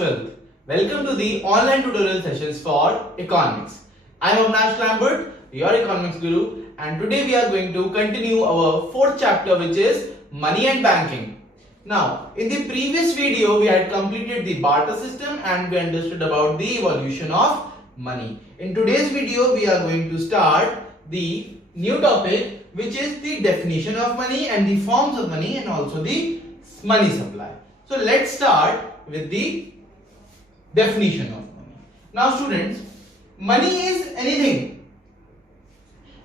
12th. Welcome to the online tutorial sessions for economics. I am Avnash Lambert, your economics guru, and today we are going to continue our fourth chapter, which is money and banking. Now, in the previous video, we had completed the barter system and we understood about the evolution of money. In today's video, we are going to start the new topic, which is the definition of money and the forms of money and also the money supply. So let's start with the definition of money. Now students, money is anything.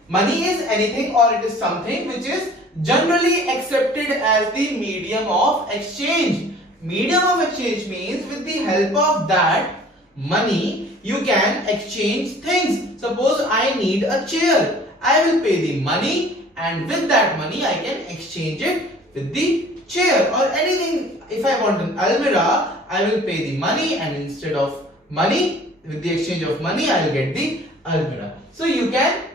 Money is anything, or it is something which is generally accepted as the medium of exchange. Medium of exchange means with the help of that money you can exchange things. Suppose I need a chair. I will pay the money and with that money I can exchange it with the chair, or anything. If I want an almirah, I will pay the money and instead of money, with the exchange of money, I will get the almirah. So you can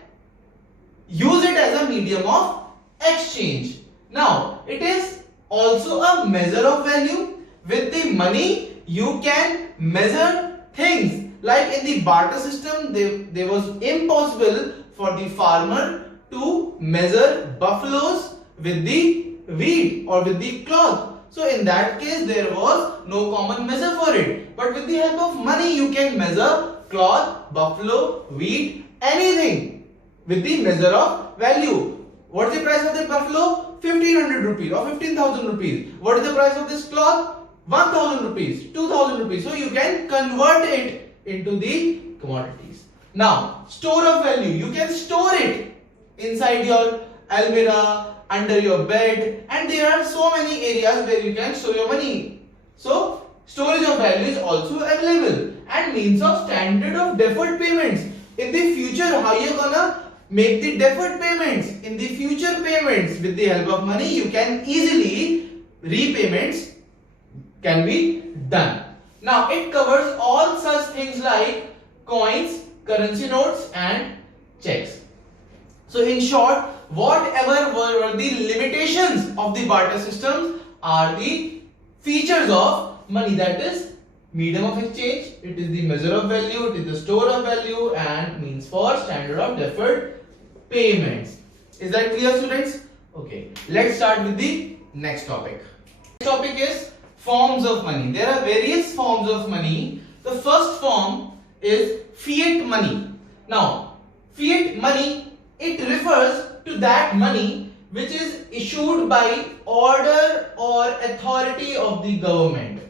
use it as a medium of exchange. Now, it is also a measure of value. With the money, you can measure things. Like in the barter system, there was impossible for the farmer to measure buffaloes with the wheat or with the cloth. So in that case, there was no common measure for it. But with the help of money, you can measure cloth, buffalo, wheat, anything with the measure of value. What is the price of the buffalo? 1500 rupees or 15,000 rupees. What is the price of this cloth? 1000 rupees, 2000 rupees. So you can convert it into the commodities. Now, store of value. You can store it inside your almirah, under your bed, and there are so many areas where you can store your money. So, storage of value is also available, and means of standard of deferred payments. In the future, how you gonna make the deferred payments? In the future payments, with the help of money, you can easily repayments can be done. Now, it covers all such things like coins, currency notes, and checks. So, in short, whatever were the limitations of the barter systems are the features of money, that is medium of exchange, it is the measure of value, it is the store of value, and means for standard of deferred payments. Is that clear, students? Okay, let's start with the next topic. Next topic is forms of money. There are various forms of money. The first form is fiat money. Now, fiat money, it refers to that money which is issued by order or authority of the government.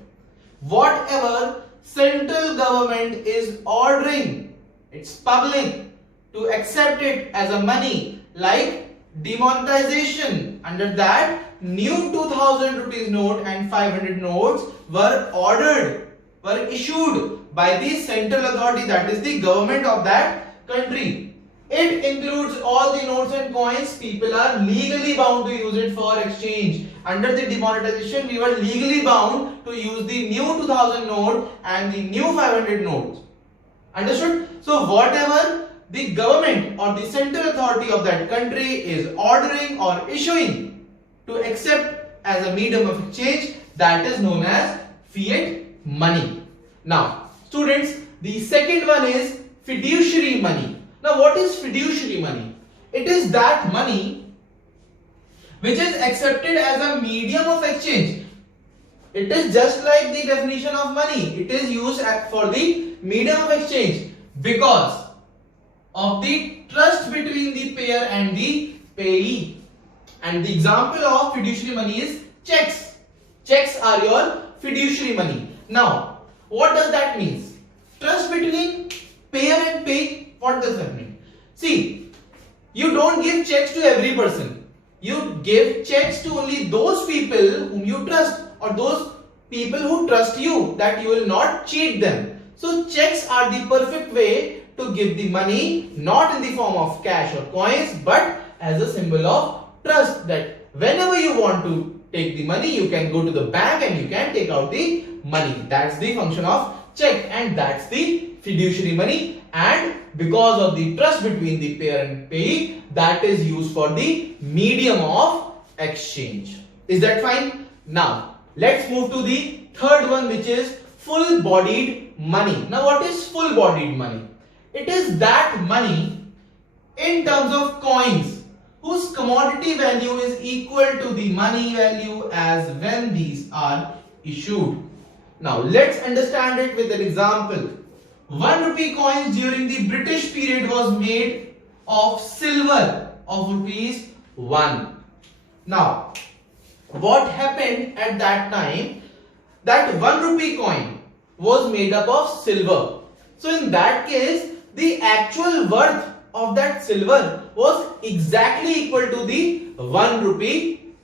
Whatever central government is ordering its public to accept it as a money, like demonetization. Under that, new 2000 rupees note and 500 notes were issued by the central authority, that is the government of that country. It includes all the notes and coins. People are legally bound to use it for exchange. Under the demonetization, we were legally bound to use the new 2000 note and the new 500 notes. Understood? So whatever the government or the central authority of that country is ordering or issuing to accept as a medium of exchange, that is known as fiat money. Now, students, the second one is fiduciary money. Now, what is fiduciary money? It is that money which is accepted as a medium of exchange. It is just like the definition of money. It is used for the medium of exchange because of the trust between the payer and the payee. And the example of fiduciary money is checks. Checks are your fiduciary money. Now, what does that mean? Trust between payer and payee. What does that mean? See, you don't give checks to every person. You give checks to only those people whom you trust, or those people who trust you, that you will not cheat them. So checks are the perfect way to give the money, not in the form of cash or coins, but as a symbol of trust, that whenever you want to take the money, you can go to the bank and you can take out the money. That's the function of check, and that's the fiduciary money. And because of the trust between the payer and payee, that is used for the medium of exchange. Is that fine? Now, let's move to the third one, which is full bodied money. Now what is full bodied money? It is that money in terms of coins whose commodity value is equal to the money value as when these are issued. Now let's understand it with an example. 1 rupee coins during the British period was made of silver of rupees 1. Now what happened at that time? That 1 rupee coin was made up of silver. So in that case, the actual worth of that silver was exactly equal to the 1 rupee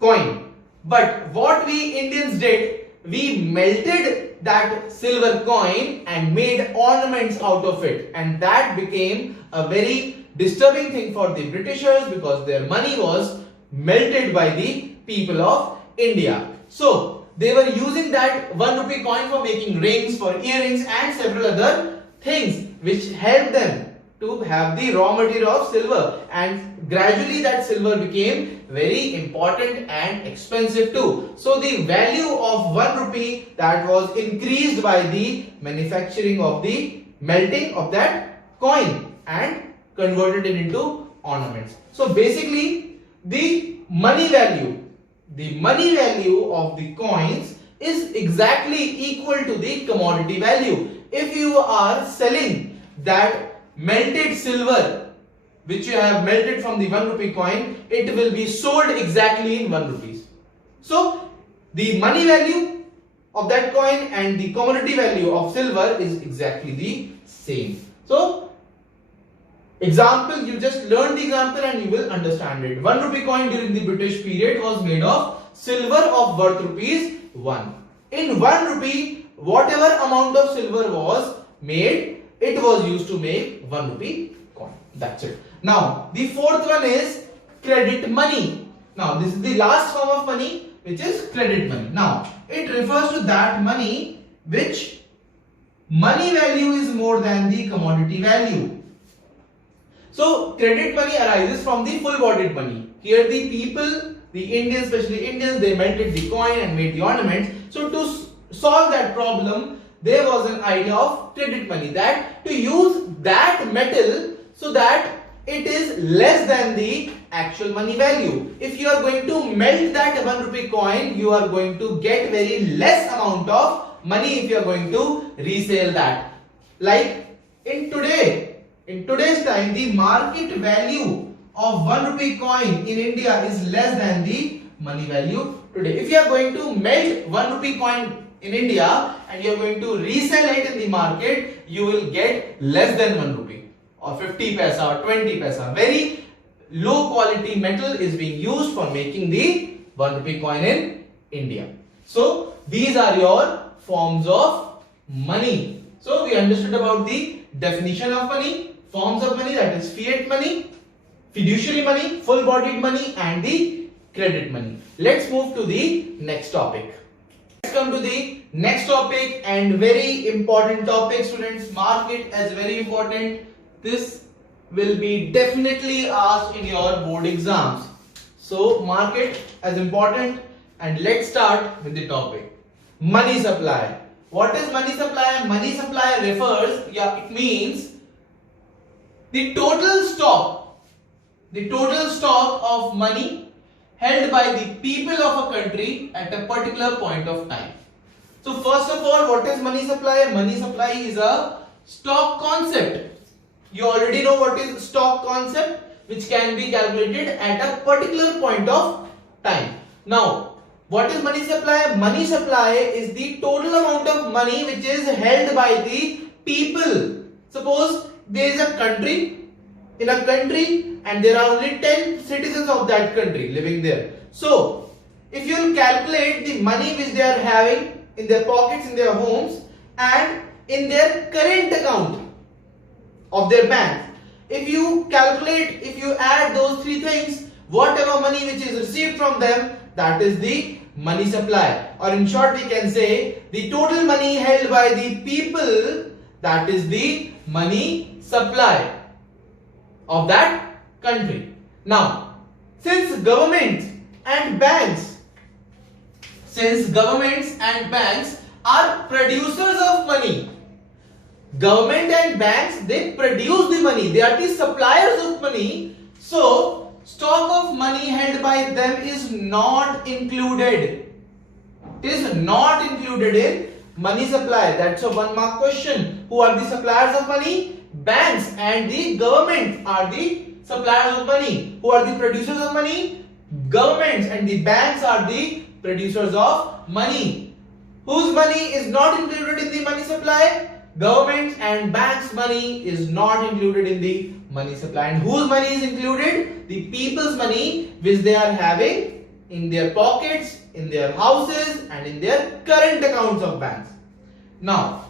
coin. But what we Indians did, we melted that silver coin and made ornaments out of it, and that became a very disturbing thing for the Britishers because their money was melted by the people of India. So they were using that 1 rupee coin for making rings, for earrings and several other things which helped them to have the raw material of silver, and gradually that silver became very important and expensive too. So the value of 1 rupee that was increased by the manufacturing of the melting of that coin and converted it into ornaments. So basically the money value of the coins is exactly equal to the commodity value. If you are selling that melted silver which you have melted from the 1 rupee coin, it will be sold exactly in 1 rupees. So the money value of that coin and the commodity value of silver is exactly the same. So example, you just learn the example and you will understand it. 1 rupee coin during the British period was made of silver of worth rupees 1. In 1 rupee, whatever amount of silver was made, it was used to make 1 rupee coin. That's it. Now the fourth one is credit money. Now this is the last form of money, which is credit money. Now it refers to that money which money value is more than the commodity value. So credit money arises from the full bodied money. Here the people, the Indians, especially Indians, they melted the coin and made the ornaments. So to solve that problem, there was an idea of credit money, that to use that metal so that it is less than the actual money value. If you are going to melt that 1 rupee coin, you are going to get very less amount of money if you are going to resell that. Like in today's time, the market value of 1 rupee coin in India is less than the money value today. If you are going to melt 1 rupee coin in India and you are going to resell it in the market, you will get less than 1 rupee or 50 paisa or 20 paisa. Very low quality metal is being used for making the 1 rupee coin in India. So these are your forms of money. So we understood about the definition of money, forms of money, that is fiat money, fiduciary money, full bodied money and the credit money. Let's move to the next topic. Let's come to the next topic, and very important topic, students. Mark it as very important. This will be definitely asked in your board exams. So mark it as important, and let's start with the topic. Money supply. What is money supply? Money supply refers, it means the total stock of money held by the people of a country at a particular point of time. So first of all, what is money supply? Money supply is a stock concept. You already know what is stock concept, which can be calculated at a particular point of time. Now, what is money supply? Money supply is the total amount of money which is held by the people. Suppose there is a country, in a country, and there are only 10 citizens of that country living there. So if you will calculate the money which they are having in their pockets, in their homes, and in their current account of their bank, if you calculate, if you add those three things, whatever money which is received from them, that is the money supply. Or in short, we can say the total money held by the people, that is the money supply of that country. Now, since governments and banks are producers of money. Government and banks, they produce the money. They are the suppliers of money. So, stock of money held by them is not included. It is not included in money supply. That's a 1 mark question. Who are the suppliers of money? Banks and the government are the suppliers of money. Who are the producers of money? Governments and the banks are the producers of money. Whose money is not included in the money supply? Governments and banks' money is not included in the money supply. And whose money is included? The people's money which they are having in their pockets, in their houses and in their current accounts of banks. Now,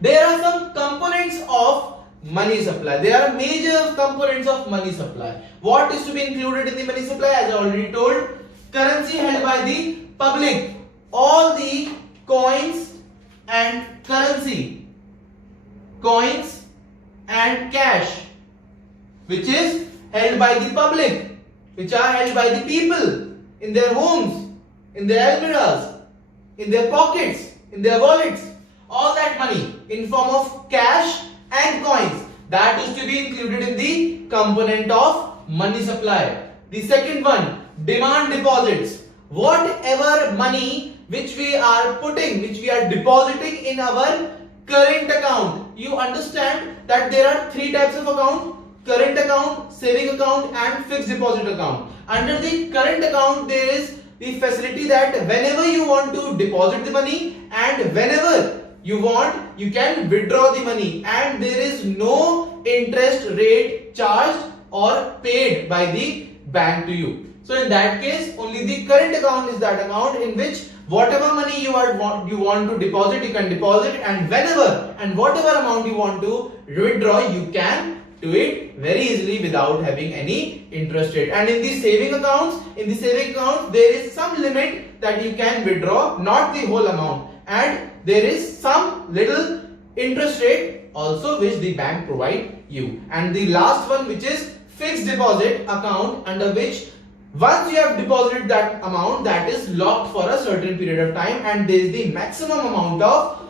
there are some components of money supply. There are major components of money supply. What is to be included in the money supply? As I already told, currency held by the public. All the coins and currency, coins and cash, which is held by the public, which are held by the people in their homes, in their almirahs, in their pockets, in their wallets. All that money in form of cash and coins, that is to be included in the component of money supply. The second one, demand deposits. Whatever money which we are putting, which we are depositing in our current account. You understand that there are 3 types of account: current account, saving account and fixed deposit account. Under the current account, there is the facility that whenever you want to deposit the money and whenever you want, you can withdraw the money, and there is no interest rate charged or paid by the bank to you. So in that case, only the current account is that account in which whatever money you want to deposit, you can deposit, and whenever and whatever amount you want to withdraw, you can do it very easily without having any interest rate. And in the saving accounts, there is some limit that you can withdraw, not the whole amount, and there is some little interest rate also which the bank provide you. And the last one, which is fixed deposit account, under which once you have deposited that amount, that is locked for a certain period of time, and there is the maximum amount of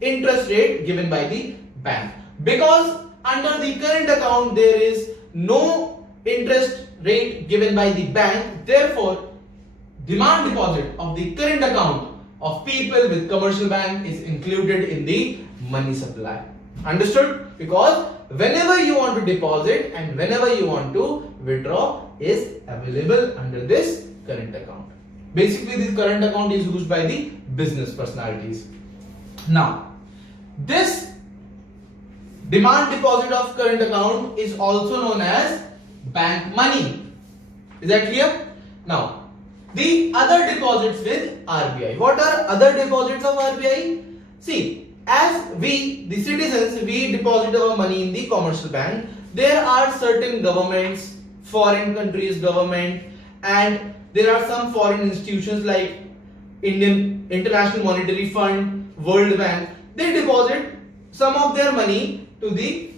interest rate given by the bank. Because under the current account there is no interest rate given by the bank, therefore demand deposit of the current account of people with commercial bank is included in the money supply. Understood? Because whenever you want to deposit and whenever you want to withdraw is available under this current account. Basically, this current account is used by the business personalities. Now, this demand deposit of current account is also known as bank money. Is that clear? Now, the other deposits with RBI. What are other deposits of RBI? See, as we, the citizens, we deposit our money in the commercial bank, there are certain governments, foreign countries government, and there are some foreign institutions like International Monetary Fund, World Bank. They deposit some of their money to the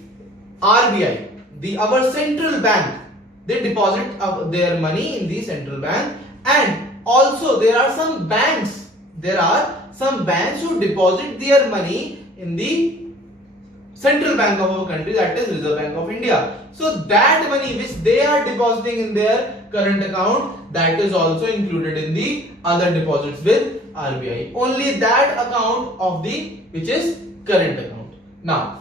RBI, our central bank. They deposit their money in the central bank, and also there are some banks. There are some banks who deposit their money in the central bank of our country, that is Reserve Bank of India. So that money which they are depositing in their current account, that is also included in the other deposits with RBI. Only that account of the which is current account. Now,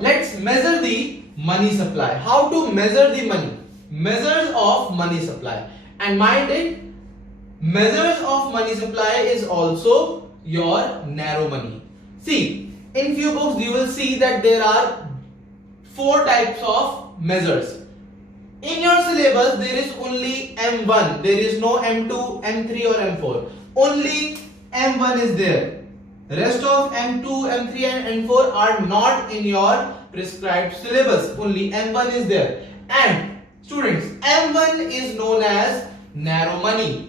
let's measure the money supply. How to measure the money? Measures of money supply. And mind it, measures of money supply is also your narrow money. See, in few books you will see that there are 4 types of measures. In your syllabus there is only M1, there is no M2, M3 or M4. Only M1 is there. Rest of M2, M3 and M4 are not in your prescribed syllabus. Only M1 is there. And students, M1 is known as narrow money.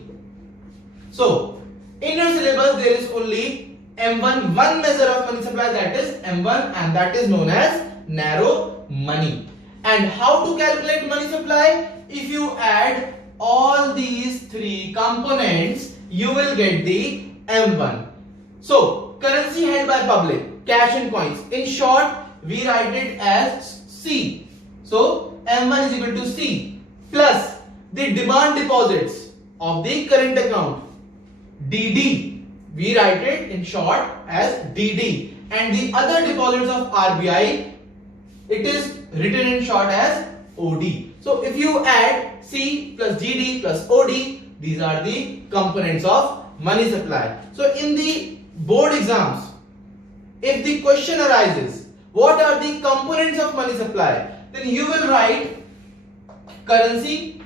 So, in your syllabus there is only M1, one measure of money supply, that is M1, and that is known as narrow money. And how to calculate money supply? If you add all these 3 components, you will get the M1. So currency held by public, cash and coins. In short, we write it as C. So M1 is equal to C plus the demand deposits of the current account, DD. We write it in short as DD, and the other deposits of RBI, it is written in short as OD. So if you add C plus GD plus OD, these are the components of money supply. So in the board exams, if the question arises, what are the components of money supply, then you will write currency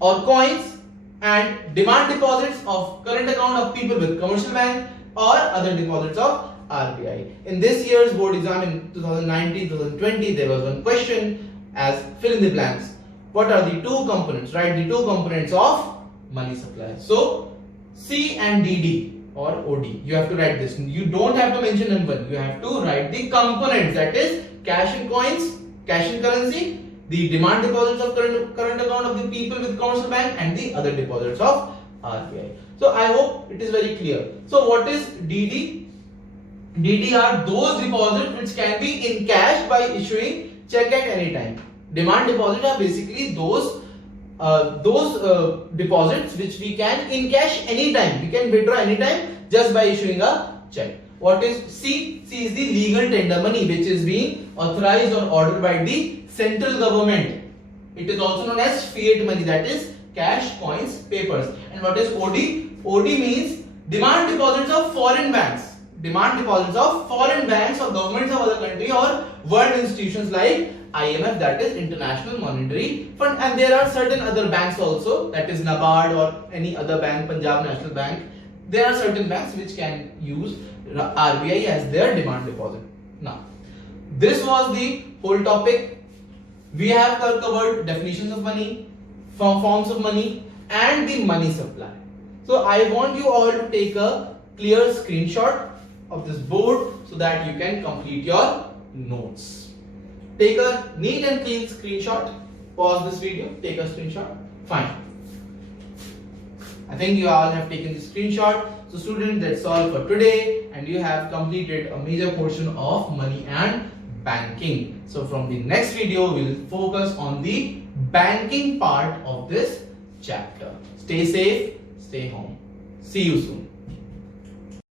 or coins and demand deposits of current account of people with commercial bank or other deposits of RBI. In this year's board exam in 2019-2020, there was one question as fill in the blanks. What are the two components? Write the two components of money supply. So C and DD or OD. You have to write this. You don't have to mention M1. You have to write the components, that is cash and coins, cash and currency, the demand deposits of current account of the people with commercial bank, and the other deposits of RBI. So I hope it is very clear. So what is DD? DD are those deposits which can be in cash by issuing check at any time. Demand deposits are basically those deposits which we can in cash anytime. We can withdraw anytime just by issuing a check. What is C? C is the legal tender money which is being authorized or ordered by the central government. It is also known as fiat money, that is cash, coins, papers. And what is OD? OD means demand deposits of foreign banks. Demand deposits of foreign banks or governments of other country or world institutions like IMF, that is International Monetary Fund, and there are certain other banks also, that is NABARD or any other bank, Punjab National Bank. There are certain banks which can use RBI as their demand deposit. Now, this was the whole topic. We have covered definitions of money, forms of money, and the money supply. So I want you all to take a clear screenshot of this board so that you can complete your notes. Take a neat and clean screenshot. Pause this video, take a screenshot. Fine. I think you all have taken the screenshot. So students, that's all for today, and you have completed a major portion of money and banking. So from the next video, we will focus on the banking part of this chapter. Stay safe, stay home. See you soon.